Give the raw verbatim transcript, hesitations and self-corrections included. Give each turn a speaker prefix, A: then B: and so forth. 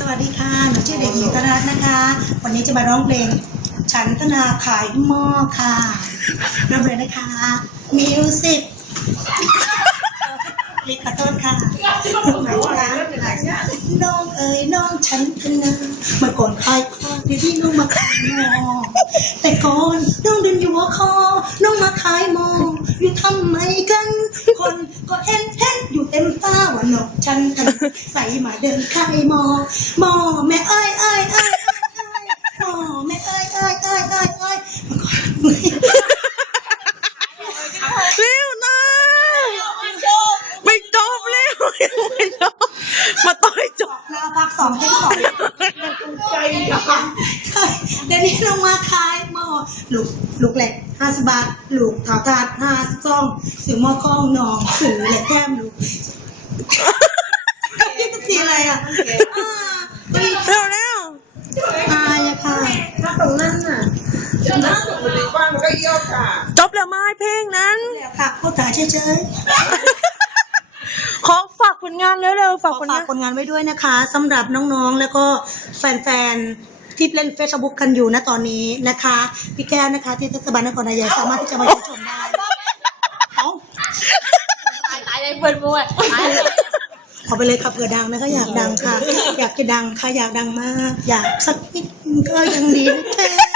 A: วัสดีค่ะหนูชื่อเด็กหญิงธนรัตน์นะคะวันนี้จะมาร้องเพลงฉันธนาขายหม้อค่ะเริ่มเลยนะคะมิวสิกลิขอโทษค่ะหมายว่าน้องเอ๋ยน้องฉันธนาเมื่อก่อนขายข้าวเดี๋ยวนี้น้องมาขายหม้อแต่ก่อนน้องเดินอยู่หัวคอน้องมาขายหม้ออยู่ทำไมกันคนก็เห็นเห็นอยู่เต็มตาว่าน้องฉันธนาใส่มาเดินขายหม้อหม้อแม่เอ้ยเอ้ยเอ้ยหม้อแม่เอ้ยเอ้ยเอ้ยเอ้ยเอ้ย
B: เร็วนะไม่จบเร็วไม่จบมาต่อยจบ
A: แล้วพักสองเทคสองใจเดี๋ยวนี้ลงมาขายหม้อลูกลูกเหล็กห้าสิบบาทลูกถาถาดห้าสิบสองซื้อหม้อข้องนองซื้อเหล็กแก้มลูกนี่ก็ทีอะไรอ่ะ
B: เร็วเร็ว
A: อายอะค่ะ
C: ถ้าตรงนั้นน่ะน่าตรงบริบ้านมันก็เยี่ยวค่ะ
B: จบแล้วไหมเพลงนั้น
A: แล้วค่ะพูดถ่ายเฉย
B: ขอฝากผลงานเร็วๆ
A: ๆ
B: ฝาก
A: ข
B: ผ
A: อ
B: ลาน
A: ฝางกผลงานไว้ด้วยนะคะสำหรับน้องๆแล้วก็แฟนๆที่เล่นเฟซบุ๊กกันอยู่นะตอนนี้นะคะพี่แก้วนะคะที่เทศบาลนครนายกสามารถที่จะมาชมได้เอา
C: ตายตายเลยเพื่อนมวยตายเลย
A: ขอไปเลยค่ะเผื่อดังนะคะอยากดังค่ะ อยากจะดังค่ะอยากดังมาก อยากสักนิดก็ยังดีนะเธอ